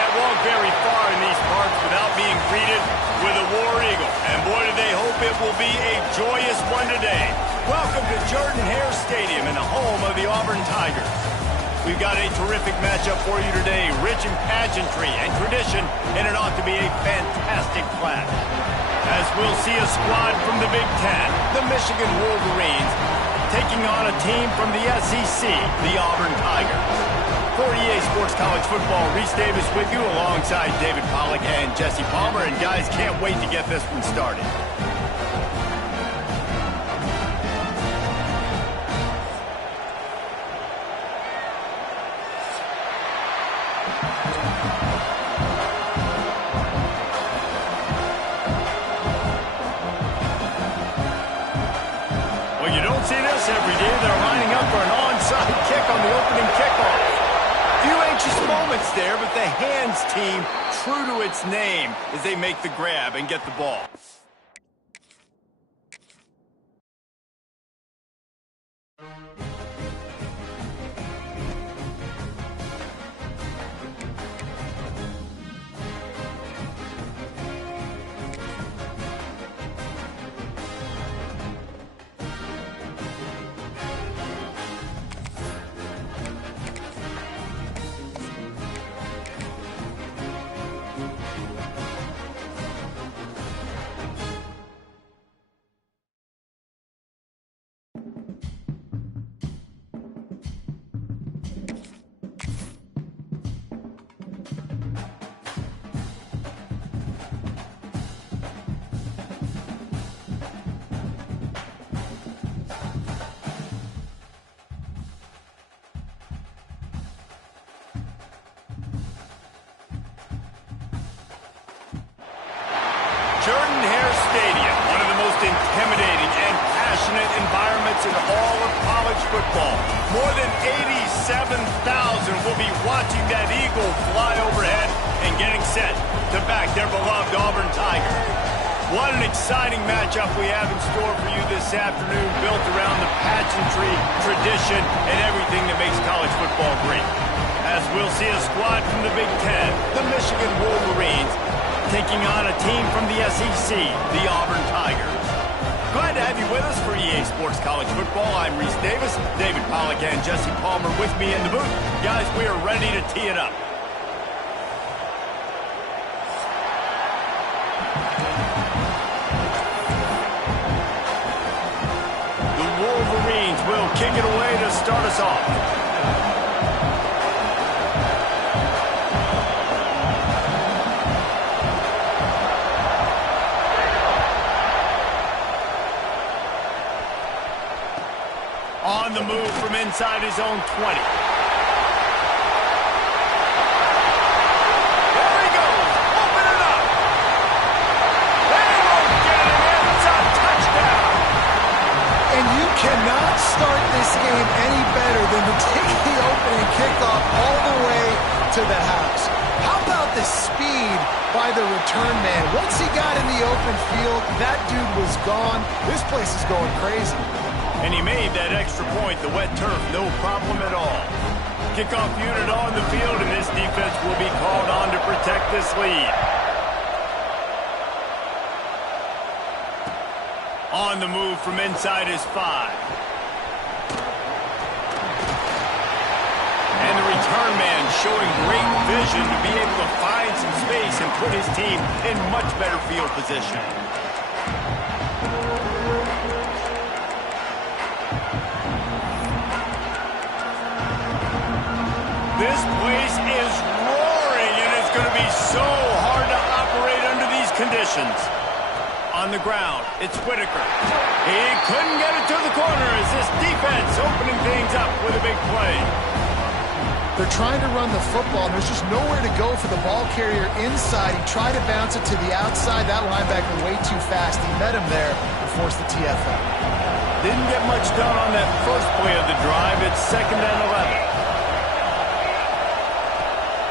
can't walk very far in these parts without being greeted with a War Eagle. And boy, do they hope it will be a joyous one today. Welcome to Jordan-Hare Stadium in the home of the Auburn Tigers. We've got a terrific matchup for you today, rich in pageantry and tradition, and it ought to be a fantastic clash. As we'll see a squad from the Big Ten, the Michigan Wolverines, taking on a team from the SEC, the Auburn Tigers. For EA Sports College Football, Reese Davis with you alongside David Pollack and Jesse Palmer. And guys, can't wait to get this one started. Well, you don't see this every day. They're lining up for an onside kick on the opening kickoff. Few anxious moments there, but the hands team, true to its name, as they make the grab and get the ball. Jordan-Hare Stadium, one of the most intimidating and passionate environments in all of college football. More than 87,000 will be watching that Eagle fly overhead and getting set to back their beloved Auburn Tigers. What an exciting matchup we have in store for you this afternoon, built around the pageantry, tradition, and everything that makes college football great. As we'll see a squad from the Big Ten, the Michigan Wolverines, taking on a team from the SEC, the Auburn Tigers. Glad to have you with us for EA Sports College Football. I'm Reese Davis, David Pollack and Jesse Palmer with me in the booth. Guys, we are ready to tee it up. The Wolverines will kick it away to start us off. On the move from inside his own 20. There he goes. Open it up. They won't get him in. It's a touchdown. And you cannot start this game any better than to take the opening kickoff all the way to the house. How about the speed by the return man? Once he got in the open field, that dude was gone. This place is going crazy. And he made that extra point, the wet turf, no problem at all. Kickoff unit on the field, and this defense will be called on to protect this lead. On the move from inside his 5. And the return man showing great vision to be able to find some space and put his team in much better field position. This place is roaring, and it's going to be so hard to operate under these conditions. On the ground, it's Whitaker. He couldn't get it to the corner as this defense opening things up with a big play. They're trying to run the football, and there's just nowhere to go for the ball carrier inside. He tried to bounce it to the outside. That linebacker way too fast. He met him there and forced the TFL. Didn't get much done on that first play of the drive. It's 2nd and 11.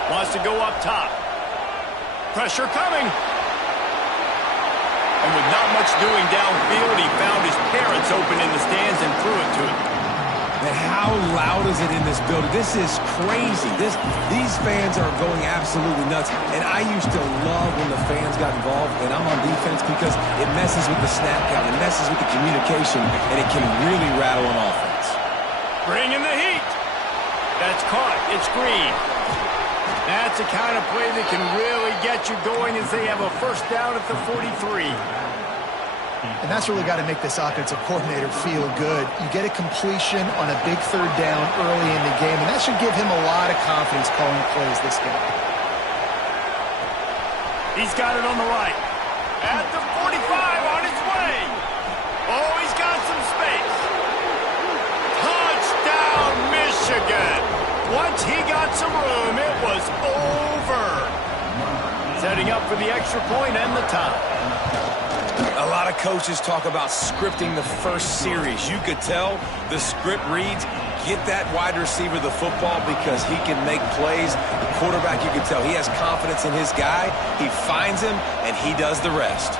Wants to go up top. Pressure coming. And with not much doing downfield, he found his parents open in the stands and threw it to him. And how loud is it in this building? This is crazy. These fans are going absolutely nuts. And I used to love when the fans got involved, and I'm on defense because it messes with the snap count, it messes with the communication, and it can really rattle an offense. Bring in the heat. That's caught. It's Green. That's the kind of play that can really get you going as they have a first down at the 43. And that's really got to make this offensive coordinator feel good. You get a completion on a big third down early in the game, and that should give him a lot of confidence calling plays this game. He's got it on the right. At the 45, on his way. Oh, he's got some space. Touchdown, Michigan. Once he got some room, it was over. Setting up for the extra point and the tie. A lot of coaches talk about scripting the first series. You could tell the script reads, get that wide receiver the football because he can make plays. The quarterback, you can tell he has confidence in his guy. He finds him, and he does the rest.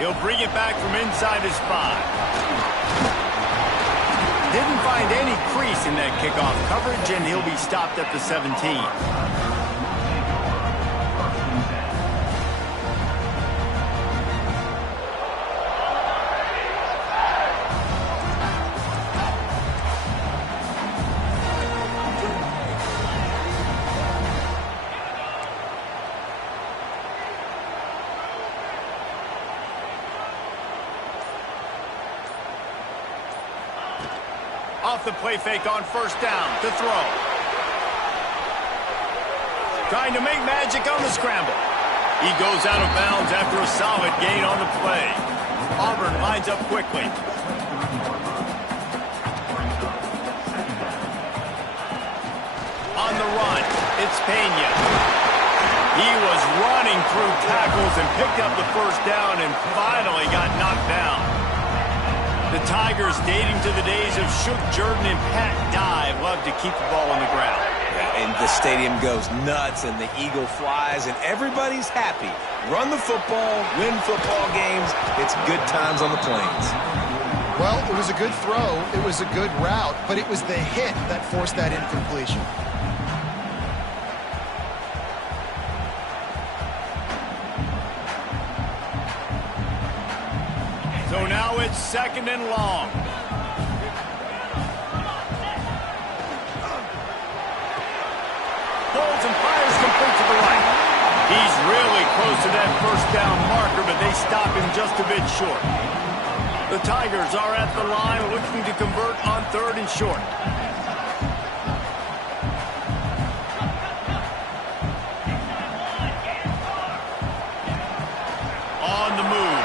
He'll bring it back from inside his 5. Didn't find any crease in that kickoff coverage, and he'll be stopped at the 17. Off the play fake on first down to throw. Trying to make magic on the scramble. He goes out of bounds after a solid gain on the play. Auburn lines up quickly. On the run, it's Pena. He was running through tackles and picked up the first down and finally got knocked down. The Tigers, dating to the days of Shook Jordan and Pat Dye, love to keep the ball on the ground. Yeah, and the stadium goes nuts, and the eagle flies, and everybody's happy. Run the football, win football games. It's good times on the plains. Well, it was a good throw. It was a good route, but it was the hit that forced that incompletion. So now it's second and long. Pulls and fires complete to the right. He's really close to that first down marker, but they stop him just a bit short. The Tigers are at the line looking to convert on third and short. On the move.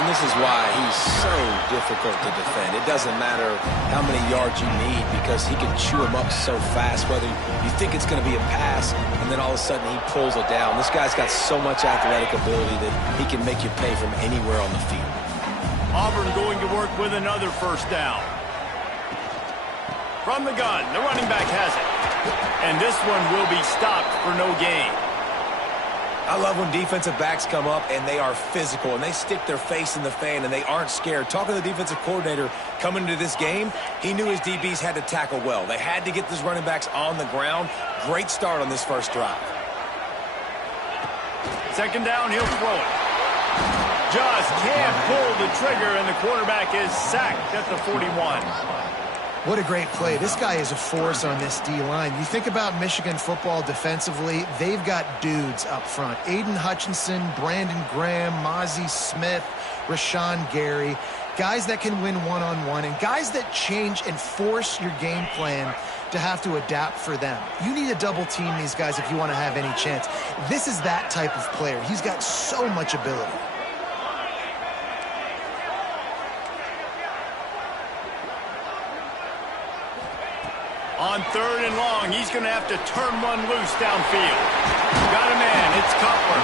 And this is why he's so difficult to defend. It doesn't matter how many yards you need because he can chew them up so fast, whether you think it's going to be a pass and then all of a sudden he pulls it down. This guy's got so much athletic ability that he can make you pay from anywhere on the field. Auburn going to work with another first down. From the gun, the running back has it. And this one will be stopped for no gain. I love when defensive backs come up and they are physical and they stick their face in the fan and they aren't scared. Talking to the defensive coordinator coming into this game, he knew his DBs had to tackle well. They had to get these running backs on the ground. Great start on this first drive. Second down, he'll throw it. Just can't pull the trigger, and the quarterback is sacked at the 41. What a great play. This guy is a force on this D-line. You think about Michigan football defensively, they've got dudes up front. Aiden Hutchinson, Brandon Graham, Mozzie Smith, Rashawn Gary. Guys that can win one-on-one and guys that change and force your game plan to have to adapt for them. You need to double team these guys if you want to have any chance. This is that type of player. He's got so much ability. On third and long, he's going to have to turn one loose downfield. Got a man, it's Cutler.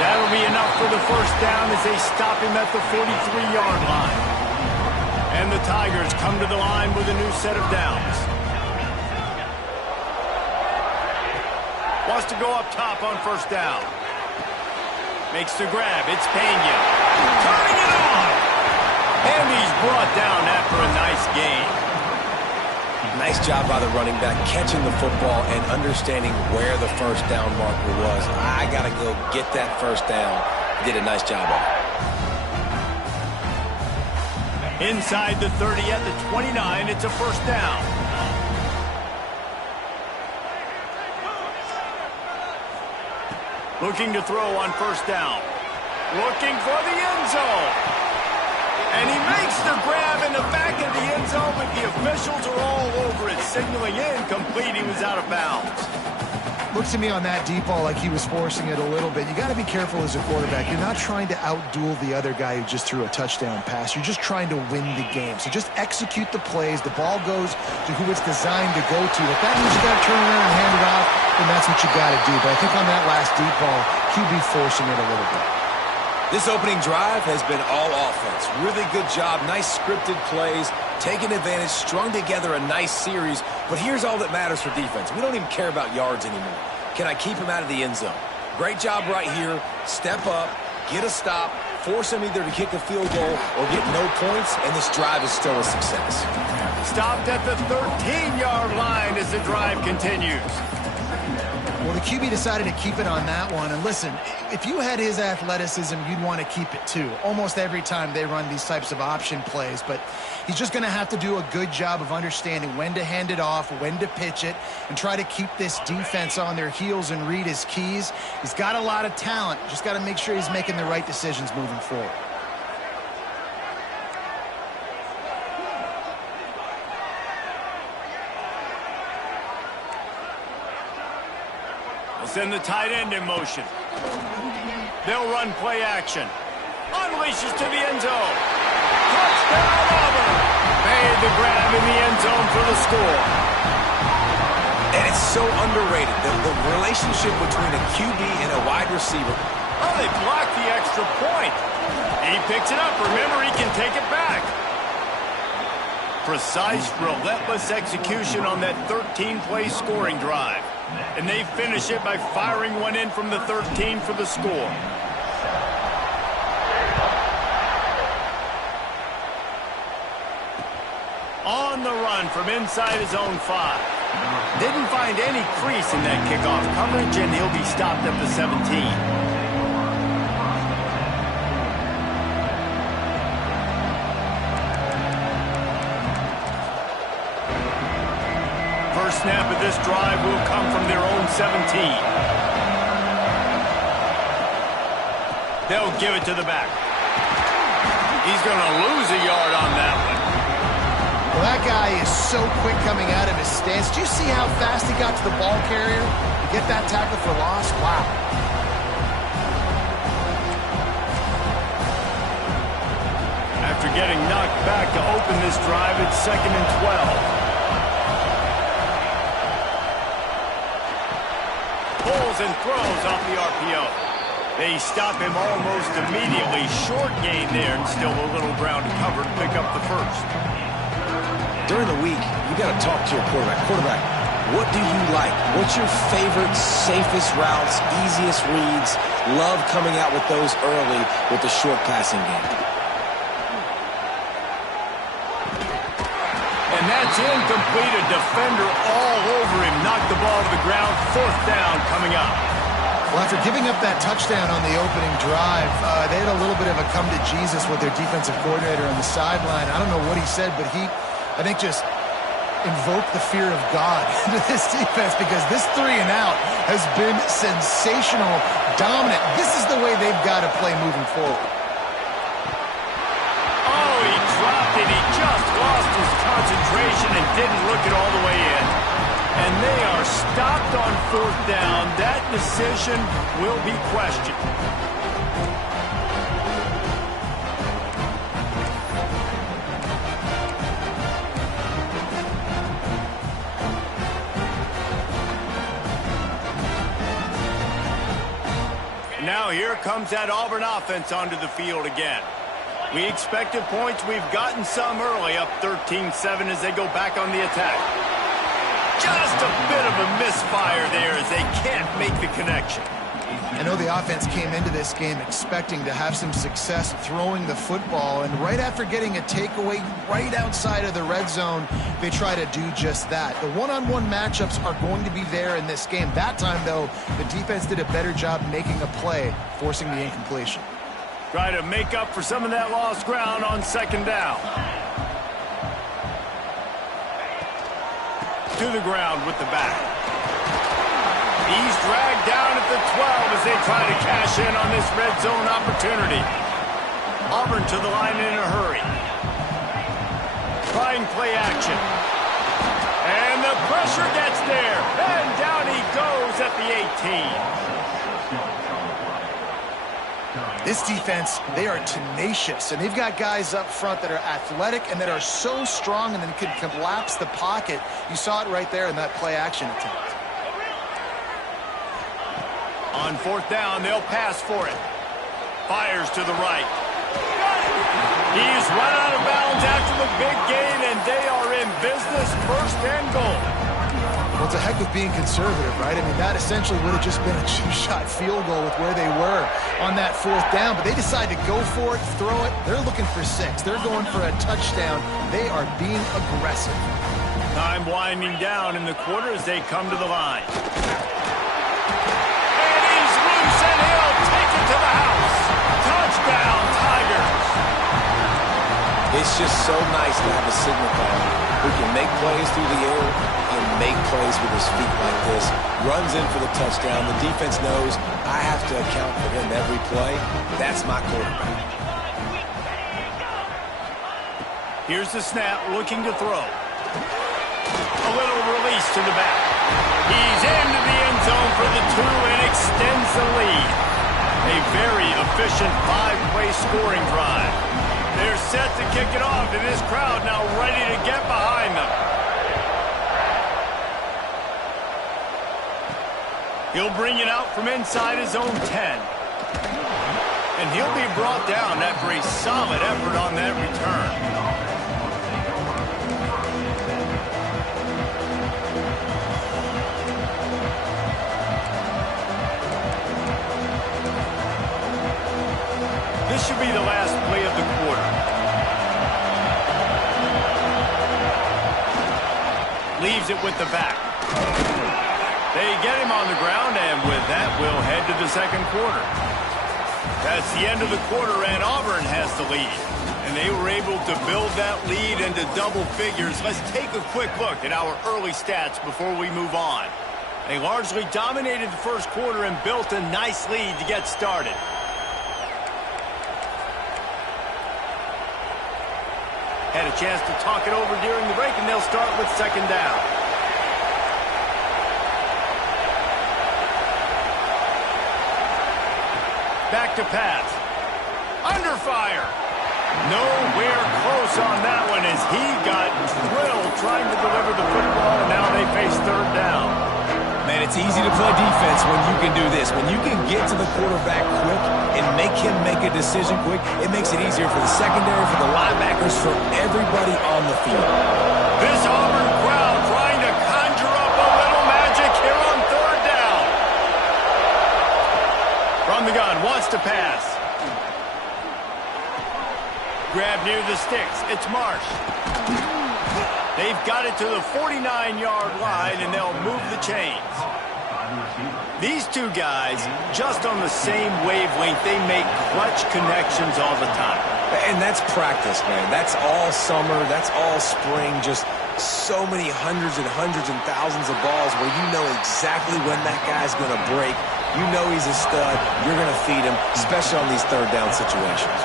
That'll be enough for the first down as they stop him at the 43-yard line. And the Tigers come to the line with a new set of downs. Wants to go up top on first down. Makes the grab, it's Pena. Turning it on! And he's brought down after a nice gain. Nice job by the running back, catching the football and understanding where the first down marker was. I got to go get that first down. He did a nice job of it. Inside the 30 at the 29, it's a first down. Looking to throw on first down. Looking for the end zone. And he makes the grab in the back of the end zone, but the officials are all over it, signaling incomplete. He was out of bounds. Looks to me on that deep ball like he was forcing it a little bit. You got to be careful as a quarterback. You're not trying to outduel the other guy who just threw a touchdown pass. You're just trying to win the game. So just execute the plays. The ball goes to who it's designed to go to. If that means you got to turn around and hand it off, then that's what you got to do. But I think on that last deep ball, QB forcing it a little bit. This opening drive has been all offense. Really good job. Nice scripted plays. Taking advantage. Strung together a nice series. But here's all that matters for defense. We don't even care about yards anymore. Can I keep him out of the end zone? Great job right here. Step up. Get a stop. Force him either to kick a field goal or get no points. And this drive is still a success. Stopped at the 13-yard line as the drive continues. Well, the QB decided to keep it on that one. And listen, if you had his athleticism, you'd want to keep it too. Almost every time they run these types of option plays. But he's just going to have to do a good job of understanding when to hand it off, when to pitch it, and try to keep this defense on their heels and read his keys. He's got a lot of talent. Just got to make sure he's making the right decisions moving forward. Send the tight end in motion. They'll run play action. Unleashes to the end zone. Touchdown Auburn. Made the grab in the end zone for the score. And it's so underrated. The relationship between a QB and a wide receiver. Oh, they blocked the extra point. He picks it up. Remember, he can take it back. Precise, relentless execution on that 13-play scoring drive. And they finish it by firing one in from the 13 for the score. On the run from inside his own 5. Didn't find any crease in that kickoff coverage, and he'll be stopped at the 17. Snap of this drive will come from their own 17. They'll give it to the back. He's going to lose a yard on that one. Well, that guy is so quick coming out of his stance. Do you see how fast he got to the ball carrier to get that tackle for loss? Wow. After getting knocked back to open this drive, it's 2nd and 12. Pulls and throws off the RPO. They stop him almost immediately. Short gain there, and still a little ground to cover to pick up the first. During the week, you got to talk to your quarterback. Quarterback, what do you like? What's your favorite, safest routes, easiest reads? Love coming out with those early with the short passing game. And that's incomplete. A defender all over him. Knocked the ball to the ground. 4th down coming up. Well, after giving up that touchdown on the opening drive, they had a little bit of a come to Jesus with their defensive coordinator on the sideline. I don't know what he said, but he, I think, just invoked the fear of God into this defense, because this 3 and out has been sensational, dominant. This is the way they've got to play moving forward. Oh, he dropped it. He just lost his concentration and didn't look it all the way in. And they are stopped on 4th down. That decision will be questioned. Now here comes that Auburn offense onto the field again. We expected points. We've gotten some early, up 13-7 as they go back on the attack. Just a bit of a misfire there as they can't make the connection. I know the offense came into this game expecting to have some success throwing the football, and right after getting a takeaway right outside of the red zone, they try to do just that. The one-on-one matchups are going to be there in this game. That time, though, the defense did a better job making a play, forcing the incompletion. Try to make up for some of that lost ground on second down. To the ground with the back. He's dragged down at the 12 as they try to cash in on this red zone opportunity. Auburn to the line in a hurry. Trying play action. And the pressure gets there. And down he goes at the 18. This defense, they are tenacious, and they've got guys up front that are athletic and that are so strong and then can collapse the pocket. You saw it right there in that play action attempt. On fourth down, they'll pass for it. Fires to the right. He's run out of bounds after the big gain, and they are in business, first and goal. Well, it's a heck of being conservative, right? I mean, that essentially would have just been a two-shot field goal with where they were on that fourth down, but they decide to go for it, throw it. They're looking for 6. They're going for a touchdown. They are being aggressive. Time winding down in the quarter as they come to the line. And he's loose, and he'll take it to the house. Touchdown, Tigers. It's just so nice to have a signal caller who can make plays through the air and make plays with his feet like this. Runs in for the touchdown. The defense knows I have to account for him every play. That's my quarterback. Here's the snap, looking to throw. A little release to the back. He's into the end zone for the 2 and extends the lead. A very efficient 5-play scoring drive. They're set to kick it off, and this crowd now ready to get behind them. He'll bring it out from inside his own 10. And he'll be brought down after a solid effort on that return. This should be the last play of the quarter. Leaves it with the back. They get him on the ground, and with that, we'll head to the second quarter. That's the end of the quarter, and Auburn has the lead. And they were able to build that lead into double figures. Let's take a quick look at our early stats before we move on. They largely dominated the first quarter and built a nice lead to get started. Had a chance to talk it over during the break, and they'll start with second down. Back to pass. Under fire. Nowhere close on that one as he got drilled trying to deliver the football, and now they face third down. Man, it's easy to play defense when you can do this. When you can get to the quarterback quick and make him make a decision quick, it makes it easier for the secondary, for the linebackers, for everybody on the field. This Auburn crowd trying to conjure up a little magic here on third down. From the gun, wants to pass. Grab near the sticks. It's Marsh. They've got it to the 49-yard line, and they'll move the chains. These two guys, just on the same wavelength, they make clutch connections all the time. And that's practice, man. That's all summer. That's all spring. Just so many hundreds and thousands of balls where you know exactly when that guy's going to break. You know he's a stud. You're going to feed him, especially on these third down situations.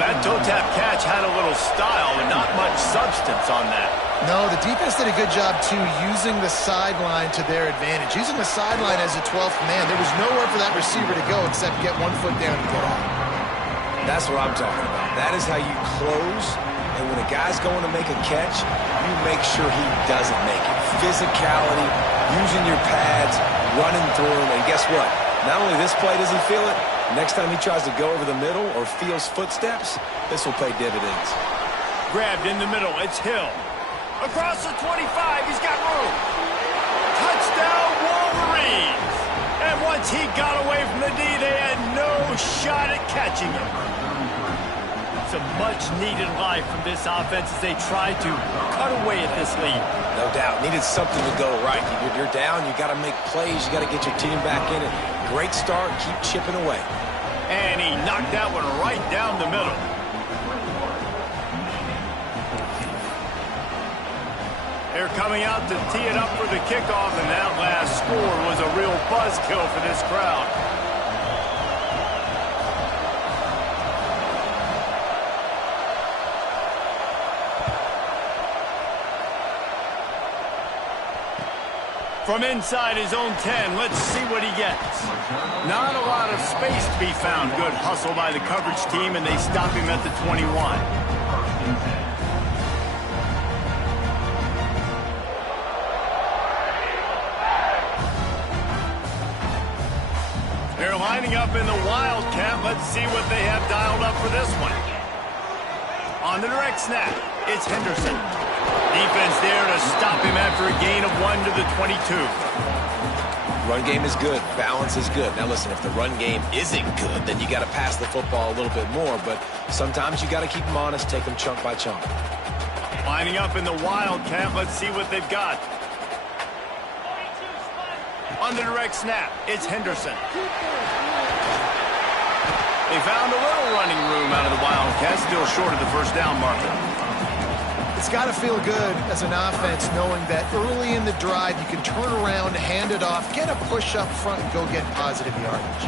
That toe-tap catch had a little style and not much substance on that. No, the defense did a good job, too, using the sideline to their advantage. Using the sideline as a 12th man. There was nowhere for that receiver to go except get 1 foot down and get out. That's what I'm talking about. That is how you close. And when a guy's going to make a catch, you make sure he doesn't make it. Physicality, using your pads, running through him. And guess what? Not only this play does he feel it, next time he tries to go over the middle or feels footsteps, this will pay dividends. Grabbed in the middle, it's Hill. Across the 25, he's got room. Touchdown, Wolverines. And once Once he got away from the D, they had no shot at catching him. Some much-needed life from this offense as they tried to cut away at this lead. No doubt. Needed something to go right. You're down. You got to make plays. You got to get your team back in it. Great start. Keep chipping away. And he knocked that one right down the middle. They're coming out to tee it up for the kickoff, and that last score was a real buzzkill for this crowd. From inside his own 10, let's see what he gets. Not a lot of space to be found. Good hustle by the coverage team, and they stop him at the 21. They're lining up in the Wildcat. Let's see what they have dialed up for this one. On the direct snap, it's Henderson. Defense there to stop him after a gain of 1 to the 22. Run game is good. Balance is good. Now listen, if the run game isn't good, then you got to pass the football a little bit more. But sometimes you got to keep them honest, take them chunk by chunk. Lining up in the Wildcat. Let's see what they've got. On the direct snap, it's Henderson. They found a little running room out of the Wildcat, still short of the first down marker. It's got to feel good as an offense knowing that early in the drive you can turn around, hand it off, get a push up front, and go get positive yardage.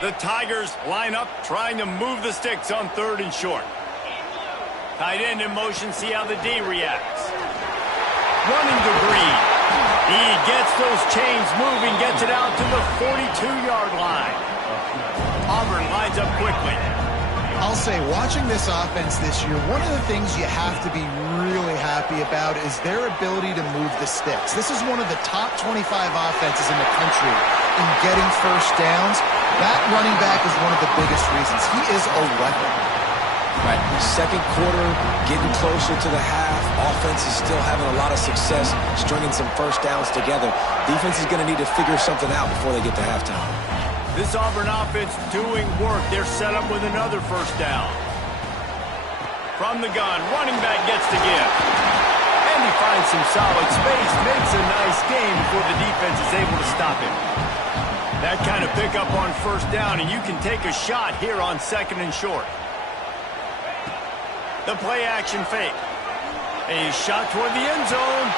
The Tigers line up trying to move the sticks on 3rd and short. Tight end in motion, see how the D reacts. Running to Breed. He gets those chains moving, gets it out to the 42-yard line. Auburn lines up quickly. I'll say, watching this offense this year, one of the things you have to be really happy about is their ability to move the sticks. This is one of the top 25 offenses in the country in getting first downs. That running back is one of the biggest reasons. He is a weapon. Right, second quarter, getting closer to the half. Offense is still having a lot of success stringing some first downs together. Defense is going to need to figure something out before they get to halftime. This Auburn offense doing work. They're set up with another first down. From the gun, running back gets the give. And he finds some solid space, makes a nice gain before the defense is able to stop him. That kind of pickup on first down, and you can take a shot here on 2nd and short. The play action fake. A shot toward the end zone.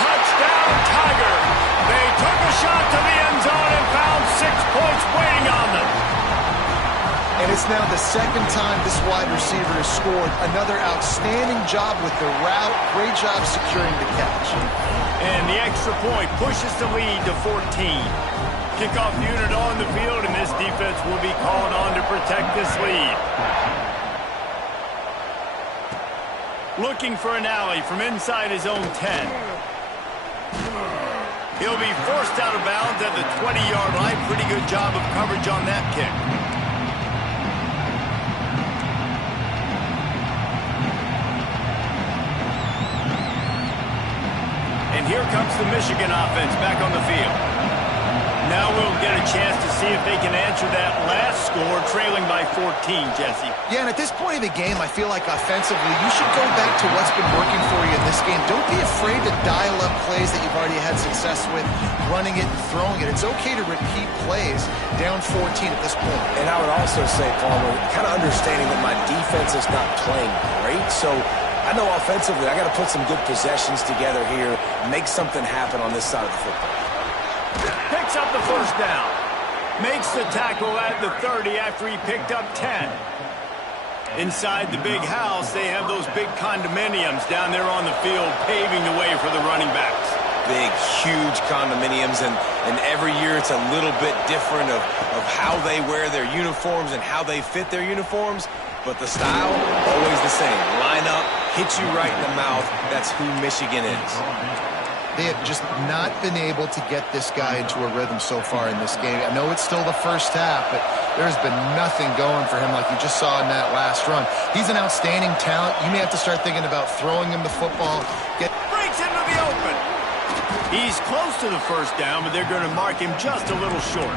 Touchdown, Tiger. They took a shot to the end zone and found 6 points waiting on them. And it's now the second time this wide receiver has scored. Another outstanding job with the route. Great job securing the catch. And the extra point pushes the lead to 14. Kickoff unit on the field, and this defense will be called on to protect this lead. Looking for an alley from inside his own 10. He'll be forced out of bounds at the 20-yard line. Pretty good job of coverage on that kick. And here comes the Michigan offense back on the field. Now we'll get a chance to see if they can answer that last score, trailing by 14, Jesse. Yeah, and at this point of the game, I feel like offensively, you should go back to what's been working for you in this game. Don't be afraid to dial up plays that you've already had success with, running it and throwing it. It's okay to repeat plays down 14 at this point. And I would also say, Palmer, kind of understanding that my defense is not playing great, so I know offensively I got to put some good possessions together here, make something happen on this side of the football. Picks up the first down. Makes the tackle at the 30 after he picked up 10. Inside the big house, they have those big condominiums down there on the field paving the way for the running backs. Big, huge condominiums, and every year it's a little bit different of how they wear their uniforms and how they fit their uniforms, but the style, always the same. Line up, hit you right in the mouth. That's who Michigan is. They have just not been able to get this guy into a rhythm so far in this game. I know it's still the first half, but There's been nothing going for him like you just saw in that last run. He's an outstanding talent. You may have to start thinking about throwing him the football. Breaks into the open. He's close to the first down, but they're going to mark him just a little short.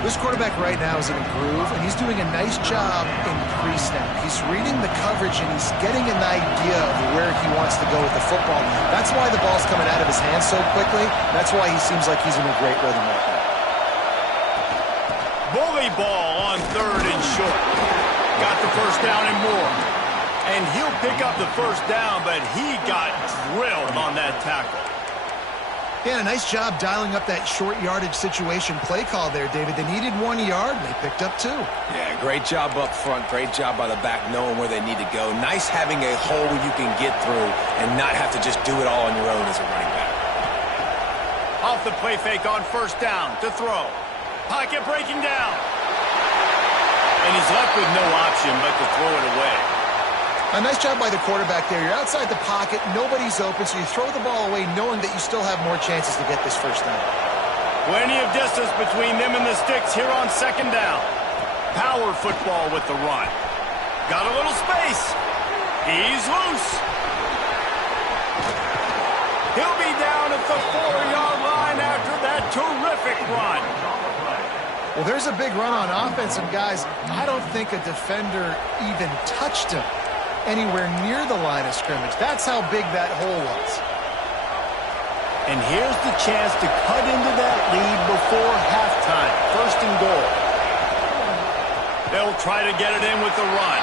This quarterback right now is in a groove, and he's doing a nice job in pre-snap. He's reading the coverage, and he's getting an idea of where he wants to go with the football. That's why the ball's coming out of his hands so quickly. That's why he seems like he's in a great rhythm right now. Bully ball on 3rd and short. Got the first down and more. And he'll pick up the first down, but he got drilled on that tackle. Yeah, a nice job dialing up that short yardage situation play call there, David. They needed 1 yard, and they picked up 2. Yeah, great job up front. Great job by the back knowing where they need to go. Nice having a hole you can get through and not have to just do it all on your own as a running back. Off the play fake on 1st down to throw. Pocket breaking down. And he's left with no option but to throw it away. A nice job by the quarterback there. You're outside the pocket, nobody's open, so you throw the ball away knowing that you still have more chances to get this first down. Plenty of distance between them and the sticks here on 2nd down. Power football with the run. Got a little space. He's loose. He'll be down at the 4-yard line after that terrific run. Well, there's a big run on offense, and guys, I don't think a defender even touched him anywhere near the line of scrimmage. That's how big that hole was. And here's the chance to cut into that lead before halftime. 1st and goal. They'll try to get it in with the run.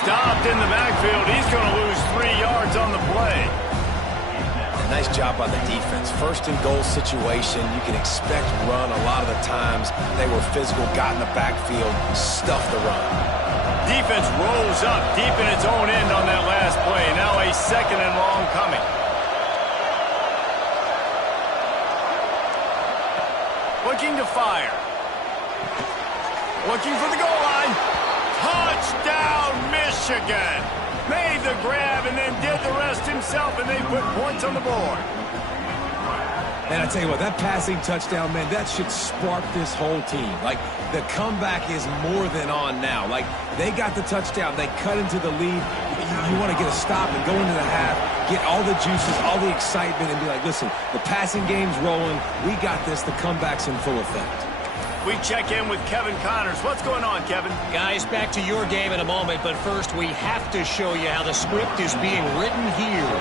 Stopped in the backfield. He's going to lose 3 yards on the play. A nice job by the defense. 1st and goal situation. You can expect run a lot of the times. They were physical, got in the backfield, stuffed the run. Defense rolls up deep in its own end on that last play. Now a 2nd and long coming. Looking to fire. Looking for the goal line. Touchdown, Michigan. Made the grab and then did the rest himself, and they put points on the board. And I tell you what, that passing touchdown, man, that should spark this whole team. Like, the comeback is more than on now. Like, they got the touchdown. They cut into the lead. You want to get a stop and go into the half, get all the juices, all the excitement, and be like, listen, the passing game's rolling. We got this. The comeback's in full effect. We check in with Kevin Connors. What's going on, Kevin? Guys, back to your game in a moment, but first we have to show you how the script is being written here.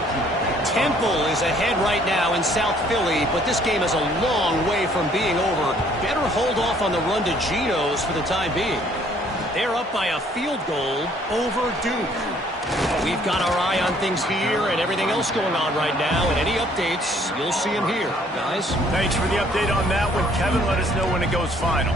Temple is ahead right now in South Philly, but this game is a long way from being over. Better hold off on the run to Geno's for the time being. They're up by a field goal over Duke. We've got our eye on things here and everything else going on right now, and any updates, you'll see them here, guys. Thanks for the update on that one, Kevin. Let us know when it goes final.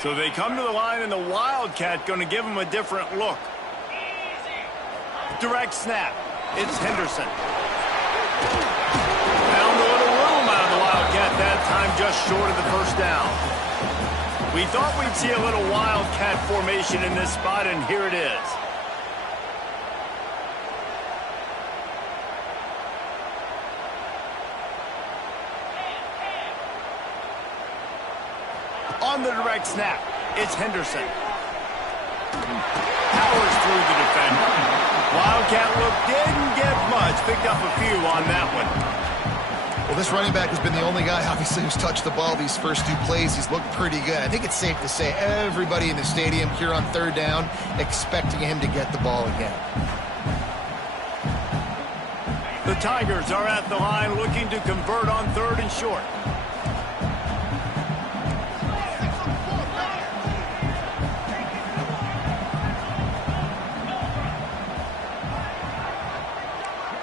So they come to the line, and the Wildcat going to give them a different look. Direct snap. It's Henderson. Found a little room out of the Wildcat that time, just short of the first down. We thought we'd see a little Wildcat formation in this spot, and here it is. On the direct snap, it's Henderson. Powers through the defender. Wildcat look didn't get much. Picked up a few on that one. Well, this running back has been the only guy, obviously, who's touched the ball these first 2 plays. He's looked pretty good. I think it's safe to say everybody in the stadium here on 3rd down expecting him to get the ball again. The Tigers are at the line looking to convert on 3rd and short.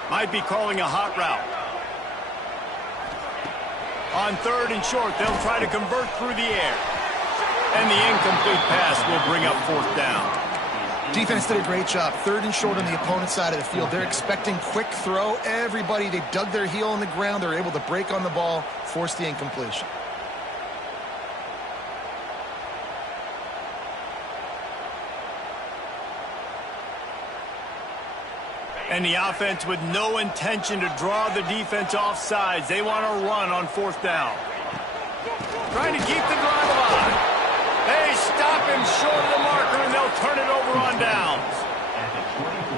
Might be calling a hot route. On 3rd and short, they'll try to convert through the air. And the incomplete pass will bring up 4th down. Defense did a great job. 3rd and short on the opponent's side of the field. They're expecting quick throw. Everybody, they dug their heel on the ground. They're able to break on the ball, force the incompletion. And the offense with no intention to draw the defense off sides. They want to run on 4th down. Trying to keep the drive alive. They stop him short of the marker, and they'll turn it over on downs.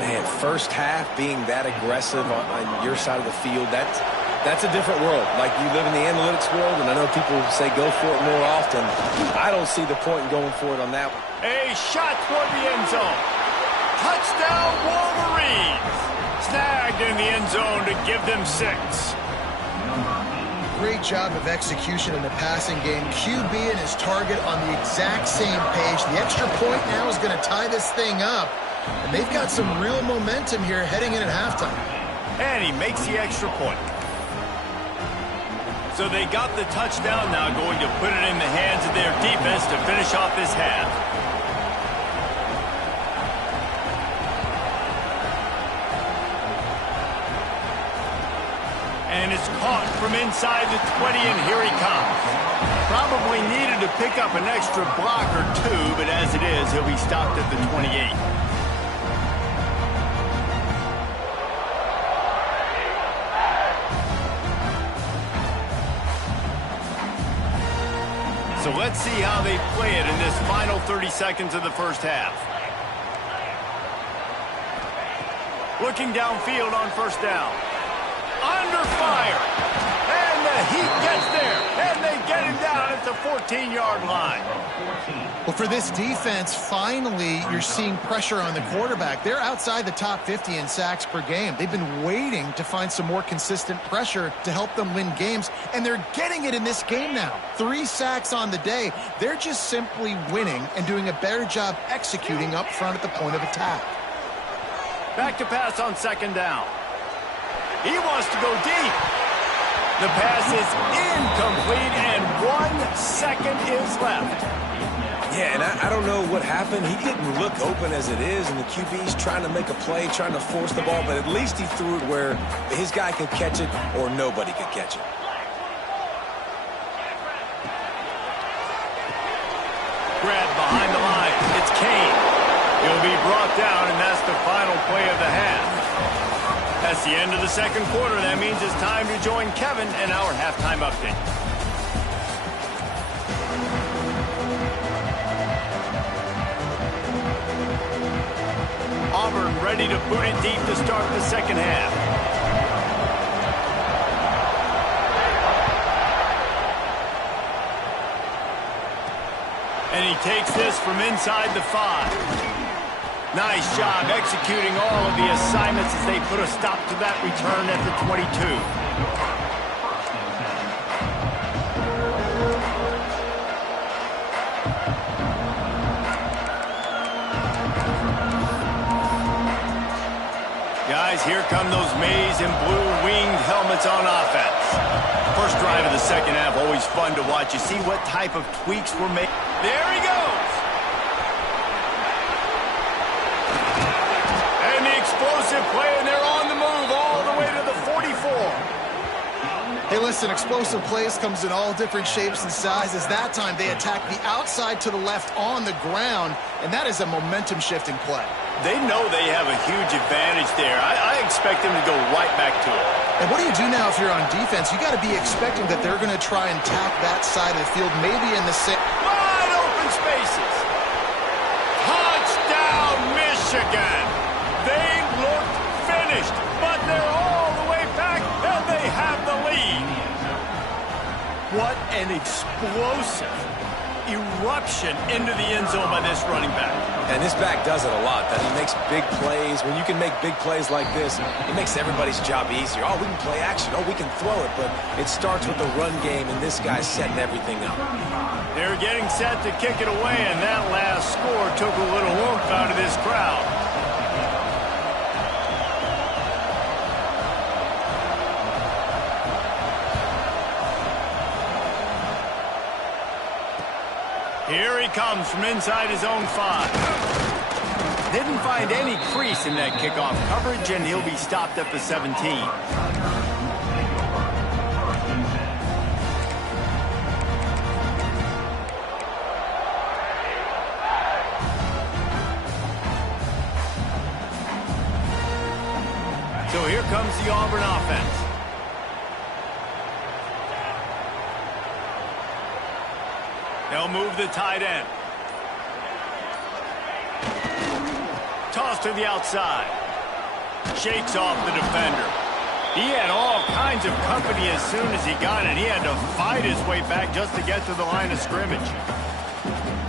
Man, first half being that aggressive on your side of the field, that's a different world. Like, you live in the analytics world, and I know people say go for it more often. I don't see the point in going for it on that one. A shot toward the end zone. Touchdown, Wolverines. Snagged in the end zone to give them 6. Great job of execution in the passing game. QB and his target on the exact same page. The extra point now is going to tie this thing up. And they've got some real momentum here heading in at halftime. And he makes the extra point. So they got the touchdown, now going to put it in the hands of their defense to finish off this half. And it's caught from inside the 20, and here he comes. Probably needed to pick up an extra block or 2, but as it is, he'll be stopped at the 28. So let's see how they play it in this final 30 seconds of the first half. Looking downfield on 1st down. Under fire. And the Heat gets there. And they get him down at the 14-yard line. Well, for this defense, finally, you're seeing pressure on the quarterback. They're outside the top 50 in sacks per game. They've been waiting to find some more consistent pressure to help them win games, and they're getting it in this game now. 3 sacks on the day. They're just simply winning and doing a better job executing up front at the point of attack. Back to pass on 2nd down. He wants to go deep. The pass is incomplete, and 1 second is left. Yeah, and I don't know what happened. He didn't look open as it is, and the QB's trying to make a play, trying to force the ball, but at least he threw it where his guy could catch it or nobody could catch it. Grab behind the line. It's Kane. He'll be brought down, and that's the final play of the half. That's the end of the 2nd quarter. That means it's time to join Kevin in our halftime update. Auburn ready to boot it deep to start the 2nd half. And he takes this from inside the 5. Nice job executing all of the assignments as they put a stop to that return at the 22. Guys, here come those maize and blue winged helmets on offense. First drive of the 2nd half, always fun to watch. You see what type of tweaks were made. There he goes. Explosive play, and they're on the move all the way to the 44. Hey, listen, explosive plays comes in all different shapes and sizes. That time, they attack the outside to the left on the ground, and that is a momentum-shifting play. They know they have a huge advantage there. I expect them to go right back to it. And what do you do now if you're on defense? You got to be expecting that they're going to try and tack that side of the field, maybe in the same. Wide open spaces. Touchdown, Michigan. They looked finished, but they're all the way back, and they have the lead. What an explosive eruption into the end zone by this running back. And this back does it a lot. That he makes big plays. When you can make big plays like this, it makes everybody's job easier. Oh, we can play action. Oh, we can throw it. But it starts with the run game, and this guy's setting everything up. They're getting set to kick it away, and that last score took a little oomph out of this crowd. Here he comes from inside his own 5. Didn't find any crease in that kickoff coverage, and he'll be stopped at the 17. So here comes the Auburn offense. They'll move the tight end. Toss to the outside. Shakes off the defender. He had all kinds of company as soon as he got it. He had to fight his way back just to get to the line of scrimmage.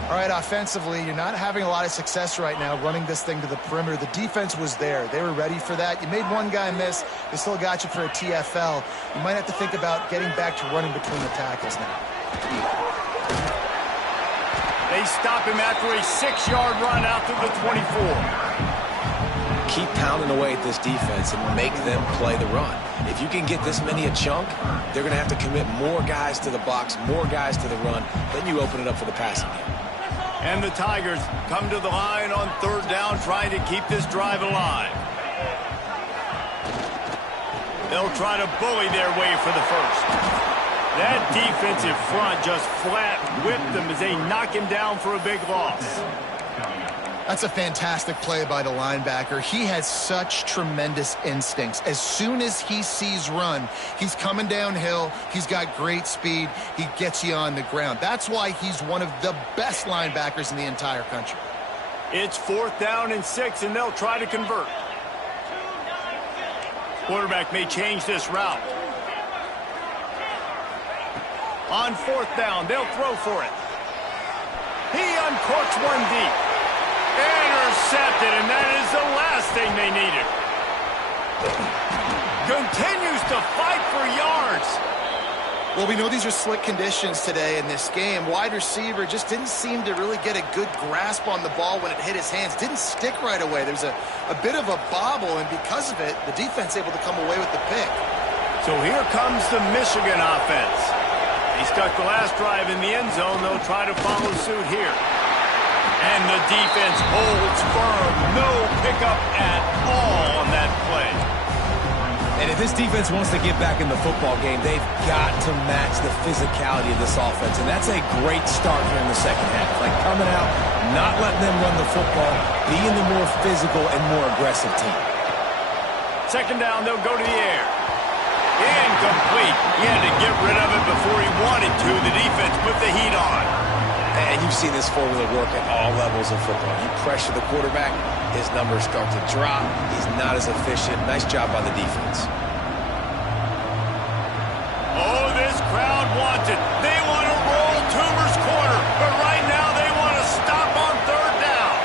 All right, offensively, you're not having a lot of success right now running this thing to the perimeter. The defense was there. They were ready for that. You made one guy miss. They still got you for a TFL. You might have to think about getting back to running between the tackles now. They stop him after a 6-yard run out to the 24. Keep pounding away at this defense and make them play the run. If you can get this many a chunk, they're going to have to commit more guys to the box, more guys to the run. Then you open it up for the passing game. And the Tigers come to the line on 3rd down, trying to keep this drive alive. They'll try to bully their way for the first. That defensive front just flat whipped them as they knock him down for a big loss. That's a fantastic play by the linebacker. He has such tremendous instincts. As soon as he sees run, he's coming downhill. He's got great speed. He gets you on the ground. That's why he's one of the best linebackers in the entire country. It's 4th down and 6, and they'll try to convert. Quarterback may change this route. On 4th down, they'll throw for it. He uncorks one deep. Intercepted, and that is the last thing they needed. Continues to fight for yards. Well, we know these are slick conditions today in this game. Wide receiver just didn't seem to really get a good grasp on the ball when it hit his hands. Didn't stick right away. There's a bit of a bobble, and because of it, the defense able to come away with the pick. So here comes the Michigan offense. They stuck the last drive in the end zone. They'll try to follow suit here. And the defense holds firm. No pickup at all on that play. And if this defense wants to get back in the football game, they've got to match the physicality of this offense. And that's a great start here in the second half. Like coming out, not letting them run the football, being the more physical and more aggressive team. 2nd down, they'll go to the air. Incomplete. He had to get rid of it before he wanted to. The defense put the heat on. And you've seen this formula work at all levels of football. You pressure the quarterback, his numbers start to drop. He's not as efficient. Nice job by the defense. Oh, this crowd wants it. They want to roll Toomer's corner, but right now they want to stop on 3rd down.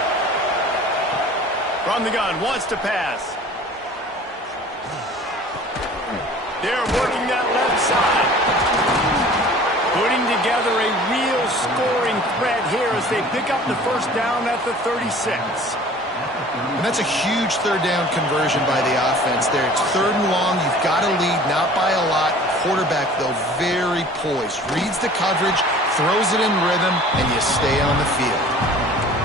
From the gun, wants to pass. They're working that left side. Putting together a real scoring threat here as they pick up the 1st down at the 36. And that's a huge 3rd down conversion by the offense there. It's 3rd and long. You've got to lead, not by a lot. Quarterback, though, very poised. Reads the coverage, throws it in rhythm, and you stay on the field.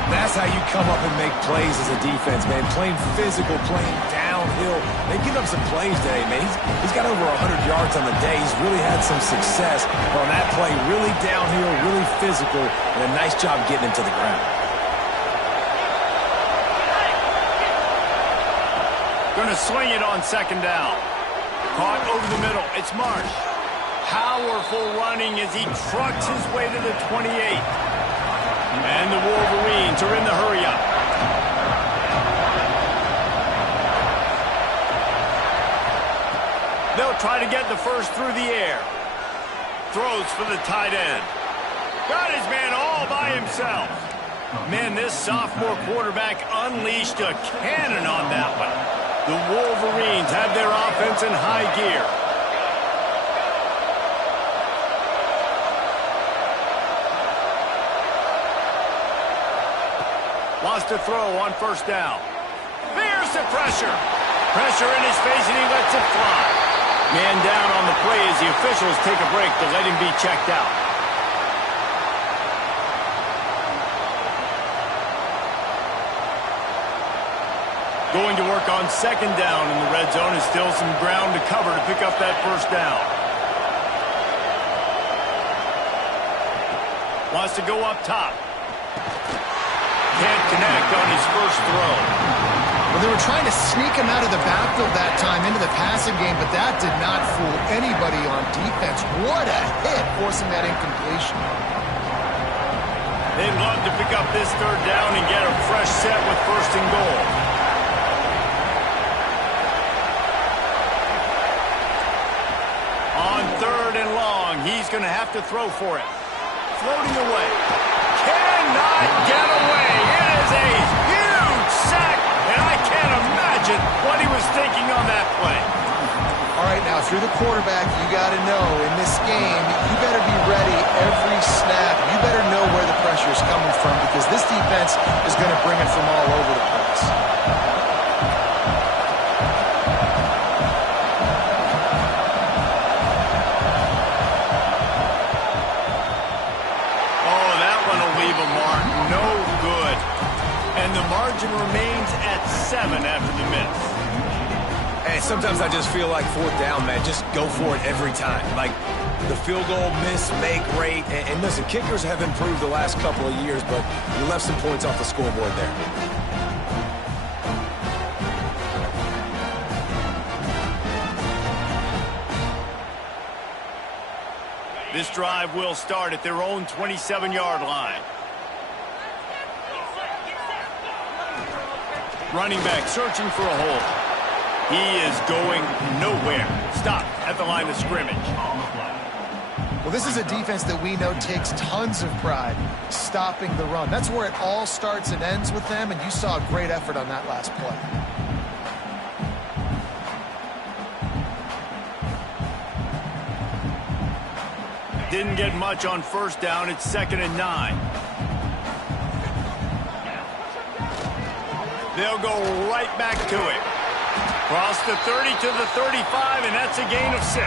That's how you come up and make plays as a defense, man. Playing physical, playing downhill. They give up some plays today, man. He's got over 100 yards on the day. He's really had some success on that play. Really downhill, really physical, and a nice job getting him to the ground. Going to swing it on 2nd down. Caught over the middle. It's Marsh. Powerful running as he trucks his way to the 28. And the Wolverines are in the hurry-up. They'll try to get the first through the air. Throws for the tight end. Got his man all by himself. Man, this sophomore quarterback unleashed a cannon on that one. The Wolverines have their offense in high gear. Wants to throw on 1st down. There's the pressure. Pressure in his face, and he lets it fly. Man down on the play as the officials take a break to let him be checked out. Going to work on second down in the red zone. Is still some ground to cover to pick up that first down. Wants to go up top. Can't connect on his first throw. Well, they were trying to sneak him out of the backfield that time into the passing game, but that did not fool anybody on defense. What a hit, forcing that incompletion. They'd love to pick up this third down and get a fresh set with first and goal. On third and long, he's going to have to throw for it. Floating away. Cannot get away. It is a huge sack, and I can't imagine what he was thinking on that play. All right, now, if you're the quarterback, you got to know in this game, you better be ready every snap. You better know where the pressure is coming from because this defense is going to bring it from all over the place. Oh, that one will leave a mark. No good. And the margin remains at 7 after the miss. Hey, sometimes I just feel like fourth down, man. Just go for it every time. Like the field goal, miss, make, rate. And listen, kickers have improved the last couple of years, but you left some points off the scoreboard there. This drive will start at their own 27-yard line. Running back searching for a hole. He is going nowhere. Stop at the line of scrimmage. Well, this is a defense that we know takes tons of pride stopping the run. That's where it all starts and ends with them, and you saw a great effort on that last play. Didn't get much on first down. It's 2nd and 9. They'll go right back to it. Cross the 30 to the 35, and that's a gain of 6.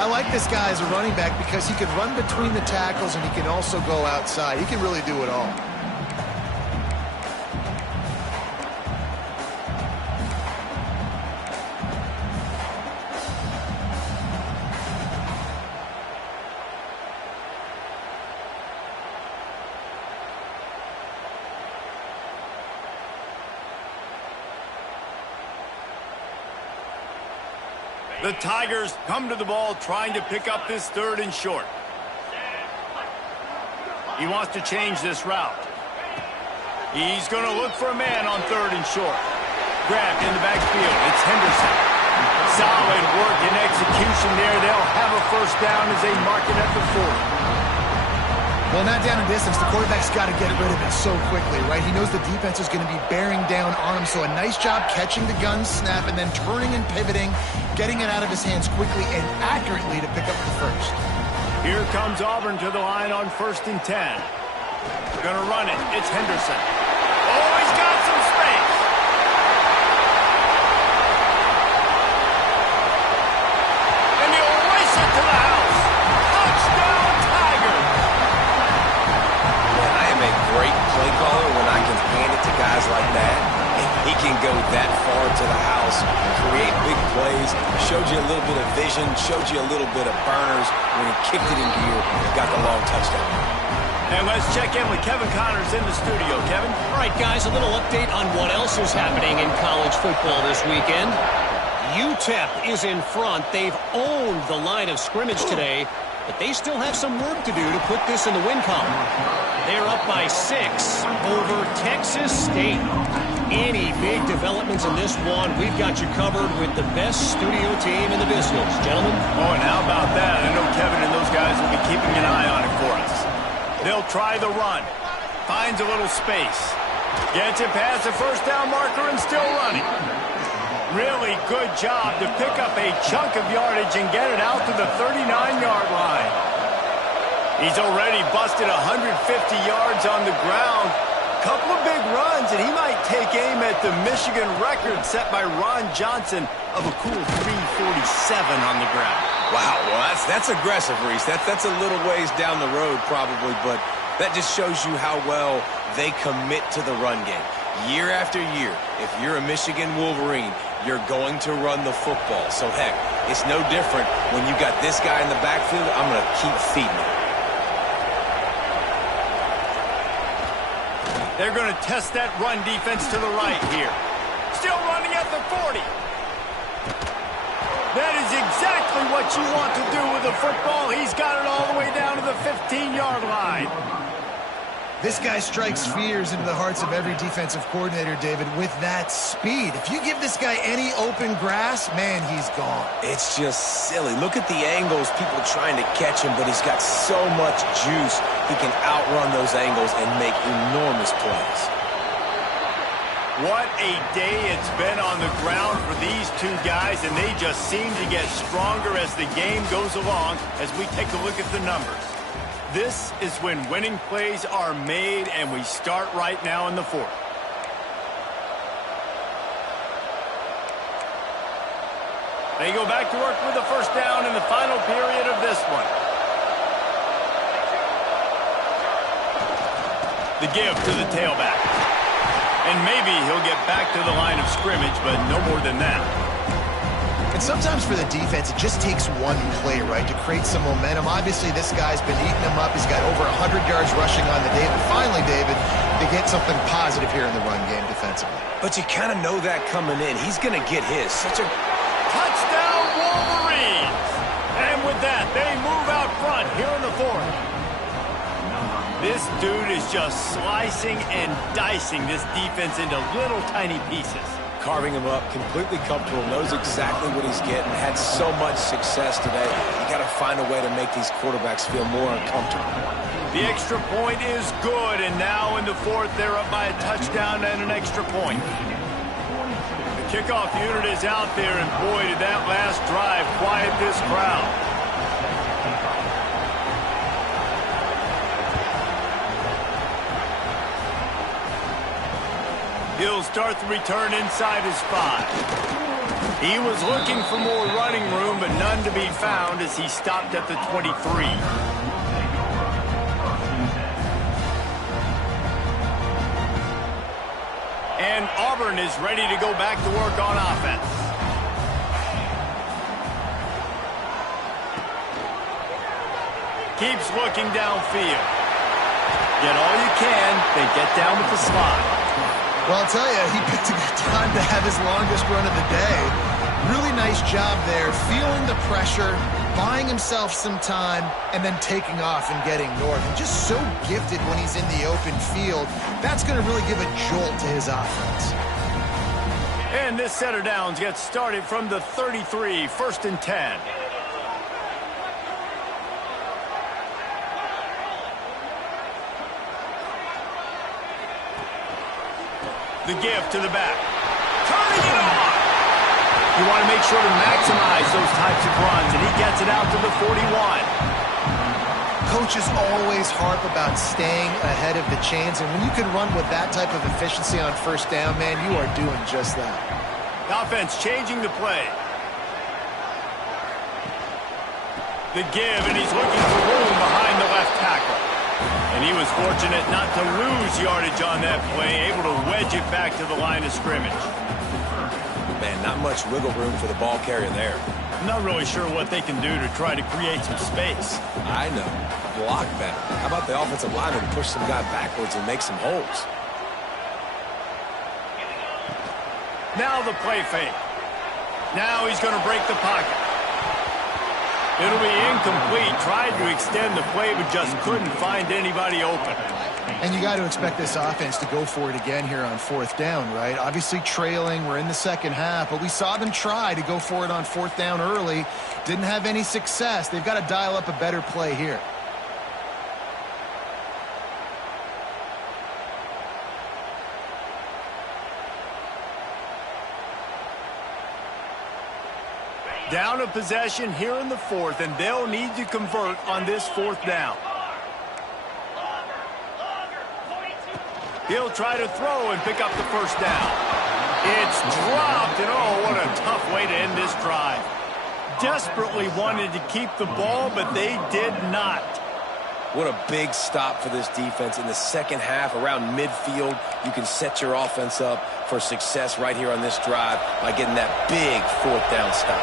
I like this guy as a running back because he can run between the tackles and he can also go outside. He can really do it all. The Tigers come to the ball trying to pick up this 3rd and short. He wants to change this route. He's going to look for a man on 3rd and short. Grabbed in the backfield. It's Henderson. Solid work and execution there. They'll have a first down as they mark it at the 40. Well, not down in distance. The quarterback's got to get rid of it so quickly, right? He knows the defense is going to be bearing down on him, so a nice job catching the gun snap and then turning and pivoting, getting it out of his hands quickly and accurately to pick up the first. Here comes Auburn to the line on 1st and 10. Gonna run it. It's Henderson. Oh, he's got some space. And he'll race it to the house. Touchdown, Tigers. Man, I am a great play caller when I can hand it to guys like that. He can go that far to the house, create big plays, showed you a little bit of vision, showed you a little bit of burners when he kicked it in gear and got the long touchdown. And let's check in with Kevin Connors in the studio. Kevin? All right, guys, a little update on what else is happening in college football this weekend. UTEP is in front. They've owned the line of scrimmage today, but they still have some work to do to put this in the win column. They're up by 6 over Texas State. Any big developments in this one, we've got you covered with the best studio team in the business. Gentlemen? Oh, and how about that? I know Kevin and those guys will be keeping an eye on it for us. They'll try the run. Finds a little space. Gets it past the first down marker and still running. Really good job to pick up a chunk of yardage and get it out to the 39-yard line. He's already busted 150 yards on the ground. Couple of big runs, and he might take aim at the Michigan record set by Ron Johnson of a cool 347 on the ground. Wow, well, that's aggressive, Reese. That's a little ways down the road probably, but That just shows you how well they commit to the run game. Year after year, if you're a Michigan Wolverine, you're going to run the football. So, heck, it's no different when you got this guy in the backfield. I'm going to keep feeding him. They're going to test that run defense to the right here. Still running at the 40. That is exactly what you want to do with the football. He's got it all the way down to the 15-yard line. This guy strikes fears into the hearts of every defensive coordinator, David, with that speed. If you give this guy any open grass, man, he's gone. It's just silly. Look at the angles, people trying to catch him, but he's got so much juice. He can outrun those angles and make enormous plays. What a day it's been on the ground for these two guys, and they just seem to get stronger as the game goes along as we take a look at the numbers. This is when winning plays are made, and we start right now in the fourth. They go back to work with the first down in the final period of this one. The give to the tailback. And maybe he'll get back to the line of scrimmage, but no more than that. And sometimes for the defense, it just takes one play, right, to create some momentum. Obviously, this guy's been eating them up. He's got over 100 yards rushing on the day. But finally, David, they get something positive here in the run game defensively. But you kind of know that coming in. He's going to get his. Such a touchdown, Wolverines! And with that, they move out front here in the fourth. This dude is just slicing and dicing this defense into little tiny pieces. Carving him up, completely comfortable, knows exactly what he's getting, had so much success today. You got to find a way to make these quarterbacks feel more uncomfortable. The extra point is good, and now in the fourth, they're up by a touchdown and an extra point. The kickoff unit is out there, and boy, did that last drive quiet this crowd. He'll start the return inside his 5. He was looking for more running room, but none to be found as he stopped at the 23. And Auburn is ready to go back to work on offense. Keeps looking downfield. Get all you can, then get down with the slide. Well, I'll tell you, he picked a good time to have his longest run of the day. Really nice job there, feeling the pressure, buying himself some time, and then taking off and getting north. And just so gifted when he's in the open field. That's going to really give a jolt to his offense. And this set of downs gets started from the 33, 1st and 10. The give to the back. Turning it on! You want to make sure to maximize those types of runs, and he gets it out to the 41. Coaches always harp about staying ahead of the chains, and when you can run with that type of efficiency on first down, man, you are doing just that. Offense changing the play. The give, and he's looking for room behind the left tackle. And he was fortunate not to lose yardage on that play, able to wedge it back to the line of scrimmage. Man, not much wiggle room for the ball carrier there. I'm not really sure what they can do to try to create some space. I know. Block better. How about the offensive lineman push some guy backwards and make some holes? Now the play fake. Now he's going to break the pocket. It'll be incomplete. Tried to extend the play, but just couldn't find anybody open. And you got to expect this offense to go for it again here on 4th down, right? Obviously trailing. We're in the second half, but we saw them try to go for it on 4th down early. Didn't have any success. They've got to dial up a better play here. Down a possession here in the 4th, and they'll need to convert on this 4th down. He'll try to throw and pick up the first down. It's dropped, and oh, what a tough way to end this drive. Desperately wanted to keep the ball, but they did not. What a big stop for this defense in the second half. Around midfield, you can set your offense up for success right here on this drive by getting that big fourth down stop.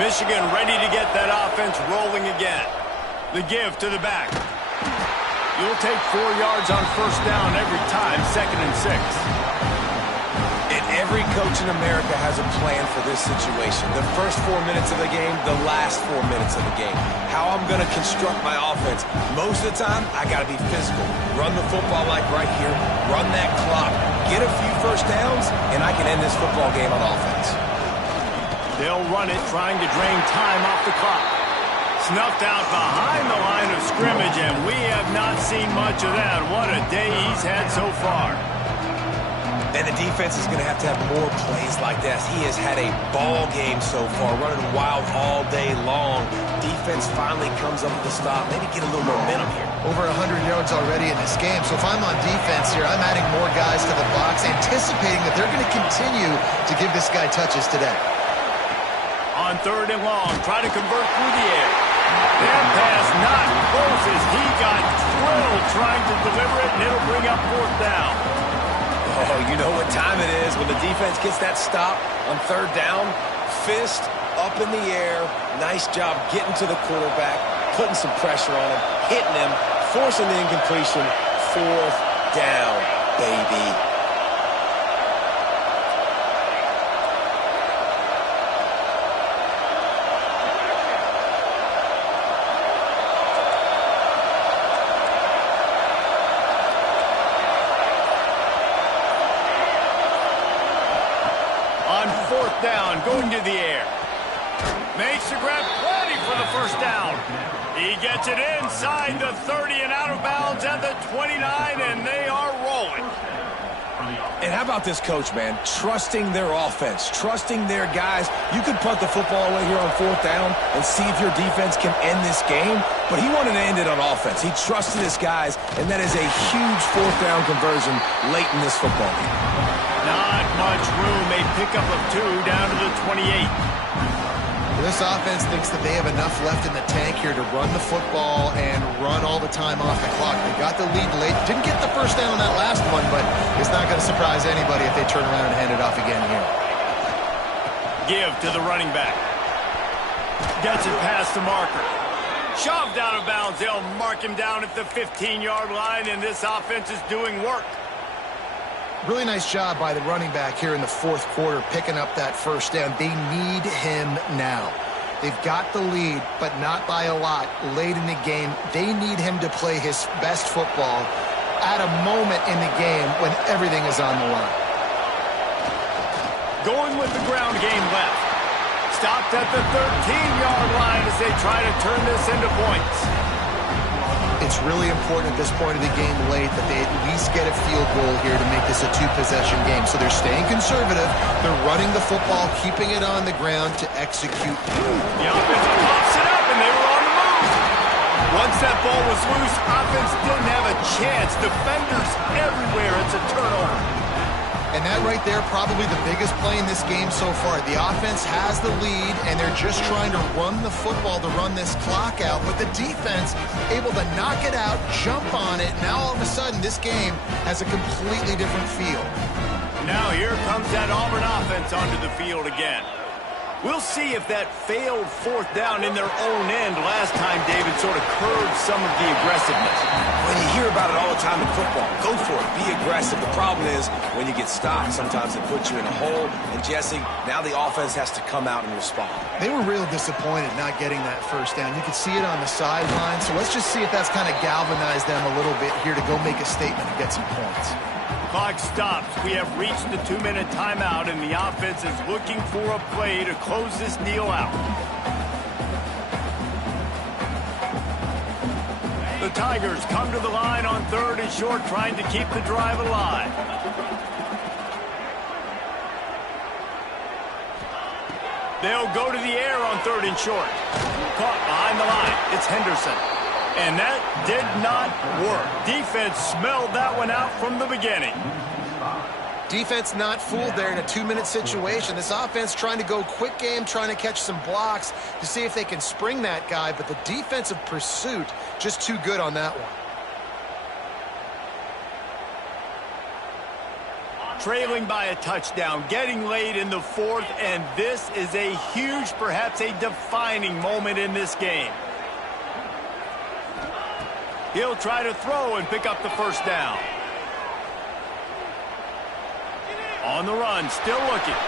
Michigan ready to get that offense rolling again. The give to the back. You'll take 4 yards on first down every time, 2nd and 6. And every coach in America has a plan for this situation. The first 4 minutes of the game, the last 4 minutes of the game. How I'm going to construct my offense. Most of the time, I got to be physical. Run the football like right here. Run that clock. Get a few first downs, and I can end this football game on offense. They'll run it, trying to drain time off the clock. Snuffed out behind the line of scrimmage, and we have not seen much of that. What a day he's had so far. And the defense is going to have more plays like this. He has had a ball game so far, running wild all day long. Defense finally comes up with a stop. Maybe get a little momentum here. Over 100 yards already in this game. So if I'm on defense here, I'm adding more guys to the box, anticipating that they're going to continue to give this guy touches today. On 3rd and long, try to convert through the air. That pass not close as he got drilled trying to deliver it, and it'll bring up 4th down. Oh, you know what time it is when the defense gets that stop on 3rd down. Fist up in the air. Nice job getting to the quarterback, putting some pressure on him, hitting him, forcing the incompletion. 4th down, baby. Down, going to the air. Makes the grab, plenty for the first down. He gets it inside the 30 and out of bounds at the 29, and they are rolling. And how about this coach, man? Trusting their offense, trusting their guys. You could punt the football away here on 4th down and see if your defense can end this game, but he wanted to end it on offense. He trusted his guys, and that is a huge 4th down conversion late in this football game. Not much room. A pickup of 2 down to the 28. This offense thinks that they have enough left in the tank here to run the football and run all the time off the clock. They got the lead late. Didn't get the first down on that last one, but it's not going to surprise anybody if they turn around and hand it off again here. Give to the running back. Gets it past the marker. Shoved out of bounds. They'll mark him down at the 15-yard line, and this offense is doing work. Really nice job by the running back here in the 4th quarter, picking up that first down. They need him now. They've got the lead, but not by a lot late in the game. They need him to play his best football at a moment in the game when everything is on the line. Going with the ground game left. Stopped at the 13-yard line as they try to turn this into points. It's really important at this point of the game late that they at least get a field goal here to make this a 2-possession game. So they're staying conservative. They're running the football, keeping it on the ground to execute. The offense pops it up, and they were on the move. Once that ball was loose, offense didn't have a chance. Defenders everywhere. It's a turnover. And that right there, probably the biggest play in this game so far. The offense has the lead, and they're just trying to run the football to run this clock out. But the defense able to knock it out, jump on it. Now all of a sudden, this game has a completely different feel. Now here comes that Auburn offense onto the field again. We'll see if that failed 4th down in their own end last time, David, sort of curbed some of the aggressiveness. When you hear about it all the time in football, go for it. Be aggressive. The problem is when you get stopped, sometimes it puts you in a hole. And, Jesse, now the offense has to come out and respond. They were real disappointed not getting that first down. You could see it on the sideline. So let's just see if that's kind of galvanized them a little bit here to go make a statement and get some points. Clock stops. We have reached the 2-minute timeout, and the offense is looking for a play to close this deal out. The Tigers come to the line on 3rd and short, trying to keep the drive alive. They'll go to the air on 3rd and short. Caught behind the line. It's Henderson. And that did not work. Defense smelled that one out from the beginning. Defense not fooled there in a 2-minute situation. This offense trying to go quick game, trying to catch some blocks to see if they can spring that guy, but the defensive pursuit just too good on that one. Trailing by a touchdown, getting late in the fourth, and this is a huge, perhaps a defining moment in this game. He'll try to throw and pick up the first down. On the run, still looking.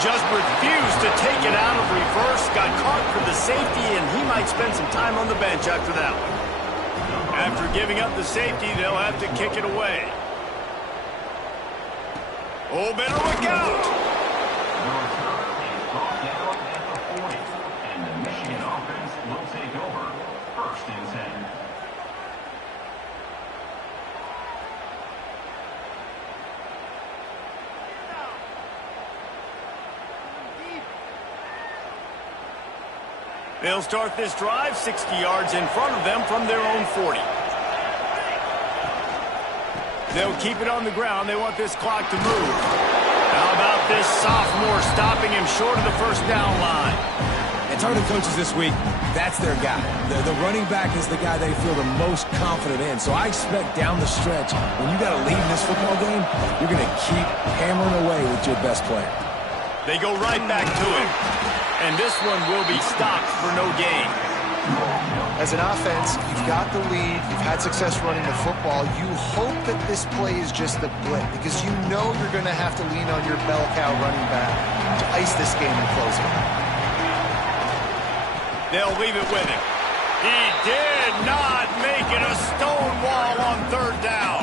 Just refused to take it out of reverse, got caught for the safety, and he might spend some time on the bench after that one. After giving up the safety, they'll have to kick it away. Oh, better look out! And the Michigan offense will take over. 1st and 10. They'll start this drive 60 yards in front of them from their own 40. They'll keep it on the ground. They want this clock to move. How about this sophomore stopping him short of the first down line? And talking to coaches this week, that's their guy. The running back is the guy they feel the most confident in. So I expect down the stretch, when you got to lead in this football game, you're going to keep hammering away with your best player. They go right back to him. And this one will be stopped for no gain. As an offense, you've got the lead, you've had success running the football. You hope that this play is just a blip because you know you're going to have to lean on your bell cow running back to ice this game in closing. They'll leave it with him. He did not make it a stone wall on 3rd down.